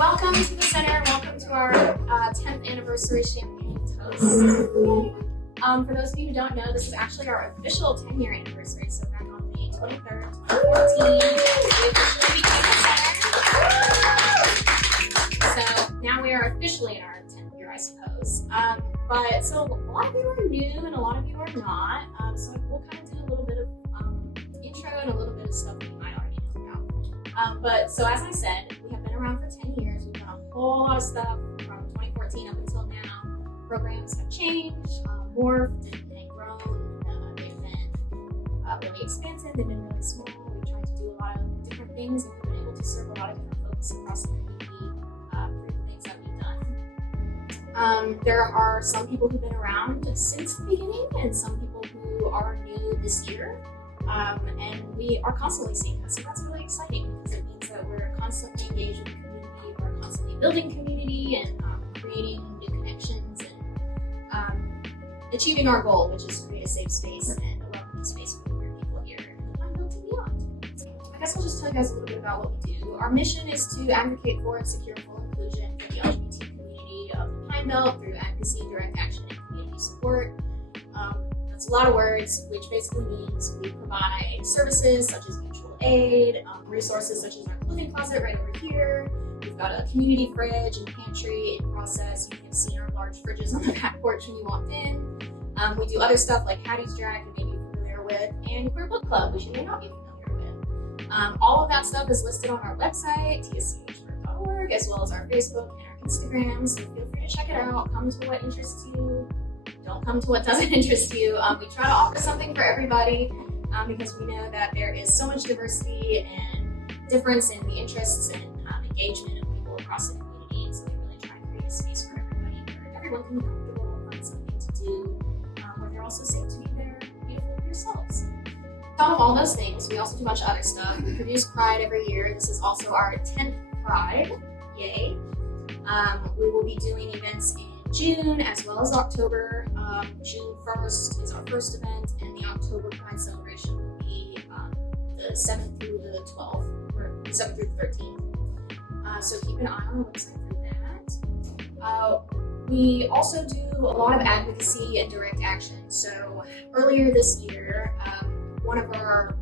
Welcome to the center. Welcome to our 10th anniversary champagne toast. Yay. For those of you who don't know, this is actually our official 10-year anniversary. So back on May 23rd, 2014, we officially became the center. So now we are officially in our 10th year, I suppose. But so a lot of you are new and a lot of you are not. So we'll kind of do a little bit of intro and a little bit of stuff that you might already know about. But so as I said, we have been around for 10 years. We've done a whole lot of stuff from 2014 up until now. Programs have changed, morphed, and grown. They've been really expansive. They've been really small. We've tried to do a lot of different things, and we've been able to serve a lot of different folks across the community through the things that we've done. There are some people who've been around since the beginning, and some people who are new this year. And we are constantly seeing this, so that's really exciting because it means that we're constantly engaged with the community, we're constantly building community and creating new connections and achieving our goal, which is to create a safe space and a welcoming space for queer people here in the Pine Belt and beyond. I guess I'll just tell you guys a little bit about what we do. Our mission is to advocate for and secure full inclusion for the LGBT community of the Pine Belt through advocacy, direct action, and community support. It's a lot of words, which basically means we provide services such as mutual aid, resources such as our clothing closet right over here. We've got a community fridge and pantry in process. You may have seen our large fridges on the back porch when you walked in. We do other stuff like Hattiesburg, you may be familiar with, and Queer Book Club, which you may not be familiar with. All of that stuff is listed on our website, tschurch.org, as well as our Facebook and our Instagram, so feel free to check it out. Come to what interests you. Don't come to what doesn't interest you. We try to offer something for everybody because we know that there is so much diversity and difference in the interests and engagement of people across the community. So we really try to create a space for everybody where everyone can be comfortable and find something to do, where they're also safe to be their beautiful themselves. On all those things, we also do a bunch of other stuff. We produce Pride every year. This is also our 10th Pride. Yay. We will be doing events in June as well as October. June 1st is our first event, and the October Pride celebration will be the 7th through the 12th, or 7th through the 13th. So keep an eye on the website for that. We also do a lot of advocacy and direct action. So earlier this year, one of our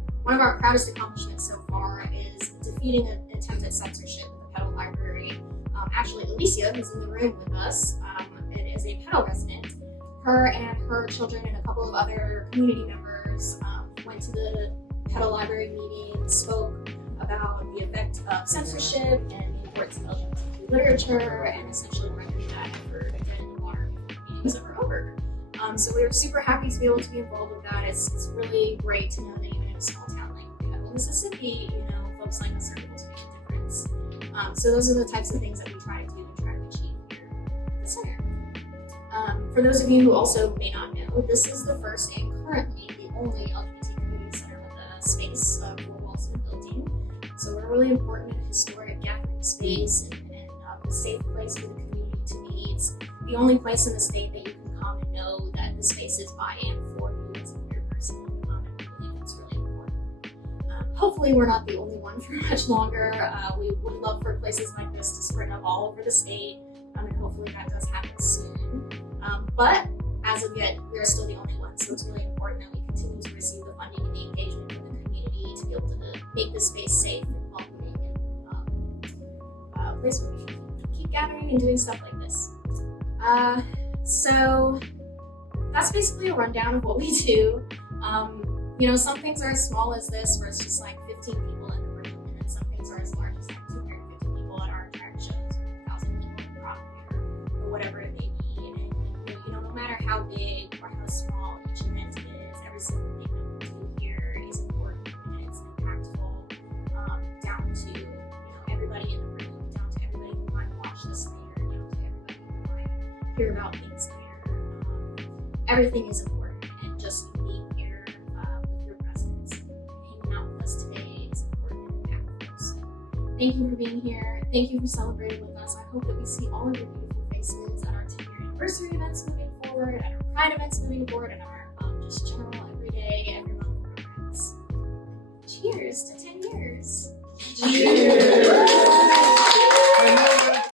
proudest accomplishments so far is defeating an attempt at censorship in the Petal Library. Actually, Alicia, who's in the room with us, is a Petal resident. Her and her children and a couple of other community members went to the Petal Library meeting, spoke about the effect of censorship and the importance of LGBT literature, and essentially rendered that effort again in the water before the meeting was ever over. So we were super happy to be able to be involved with that. It's really great to know that even in a small town like Petal, Mississippi, folks like us are able to make a difference. So those are the types of things that we try to do and try to achieve here at the center. For those of you who also may not know, this is the first and currently the only LGBT community center with a space, 4 walls in a building. So we're a really important and historic gathering space and a safe place for the community to meet. It's the only place in the state that you can come and know that the space is by and for you as a queer person. And I believe it's really important. Hopefully we're not the only one for much longer. We would love for places like this to spring up all over the state, and hopefully that does happen soon. But as of yet, we are still the only one, so it's really important that we continue to receive the funding and the engagement from the community to be able to make this space safe and welcoming and a place where we can keep gathering and doing stuff like this. So that's basically a rundown of what we do. Some things are as small as this, where it's just like 15 people in the room, and then some things are as large as like 250 people at our drag shows, or 1,000 people in the rock fair, or whatever it may be. No matter how big or how small each event is, every single thing that we do here is important and it's impactful, down to everybody in the room, down to everybody who might watch this later, down to everybody who might hear about things later. Everything is important, and just being here with your presence and hanging out with us today is important and impactful. So thank you for being here. Thank you for celebrating with us. I hope that we see all of your beautiful faces at our 10-year anniversary events moving forward, at our Pride events moving forward, and our just general everyday, every month programs. Cheers to 10 years. Cheers.